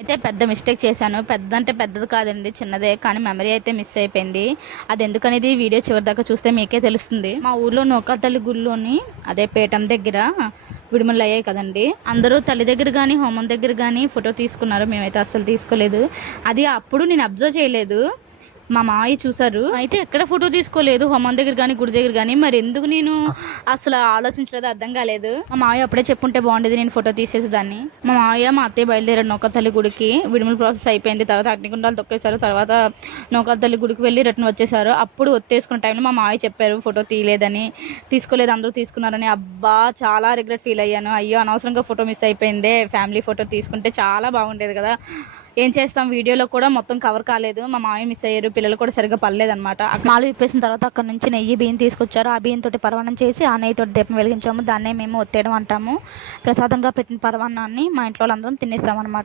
అయితే పెద్ద మిస్టేక్ చేశాను. పెద్ద అంటే పెద్దది కాదండి, చిన్నదే. కానీ మెమరీ అయితే మిస్ అయిపోయింది. అది ఎందుకనేది వీడియో చివరిదాకా చూస్తే మీకే తెలుస్తుంది. మా ఊర్లో నూకాతల్లి గుడిలోని అదే పీఠం దగ్గర విడుమలయ్యాయి అయ్యాయి కదండి. అందరూ తల్లి దగ్గర కానీ హోమం దగ్గర కానీ ఫోటో తీసుకున్నారు. మేమైతే అస్సలు తీసుకోలేదు. అది అప్పుడు నేను అబ్జర్వ్ చేయలేదు. మా మావయ్య చూసారు. అయితే ఎక్కడ ఫోటో తీసుకోలేదు హోమం దగ్గర కానీ గుడి దగ్గర కానీ. మరి ఎందుకు నేను అసలు ఆలోచించలేదు, అర్థం కాలేదు. మా మావయ్య అప్పుడే చెప్పుంటే బాగుండేది, నేను ఫోటో తీసేసేదాన్ని. మా మావయ్య మా అత్తయ్య బయలుదేరాడు నూకాతల్లి గుడికి. విడుమల ప్రాసెస్ అయిపోయింది. తర్వాత అగ్నిగుండాలు తొక్కేశారు. తర్వాత నూకాతల్లి గుడికి వెళ్ళి రిటర్న్ వచ్చేసారు. అప్పుడు ఒత్తేసుకున్న టైంలో మా మావయ్య చెప్పారు ఫోటో తీయలేదని, తీసుకోలేదు, అందరూ తీసుకున్నారని. అబ్బా చాలా రిగ్రెట్ ఫీల్ అయ్యాను. అయ్యో అనవసరంగా ఫోటో మిస్ అయిపోయిందే, ఫ్యామిలీ ఫోటో తీసుకుంటే చాలా బాగుండేది కదా. ఏం చేస్తాం, వీడియోలో కూడా మొత్తం కవర్ కాలేదు. మా మామయ్య మిస్ అయ్యారు, పిల్లలు కూడా సరిగ్గా పడలేదన్నమాట. మాలు విప్పేసిన తర్వాత అక్కడ నుంచి నెయ్యి బియ్యం తీసుకొచ్చారు. ఆ బియ్యం తోటి పరవాన్నం చేసి ఆ నెయ్యితోటి దీపం వెలిగించాము. దాన్నే మేము ఒత్తేయడం అంటాము. ప్రసాదంగా పెట్టిన పరవాన్నాన్ని మా ఇంట్లో వాళ్ళందరం తినేస్తాం అనమాట.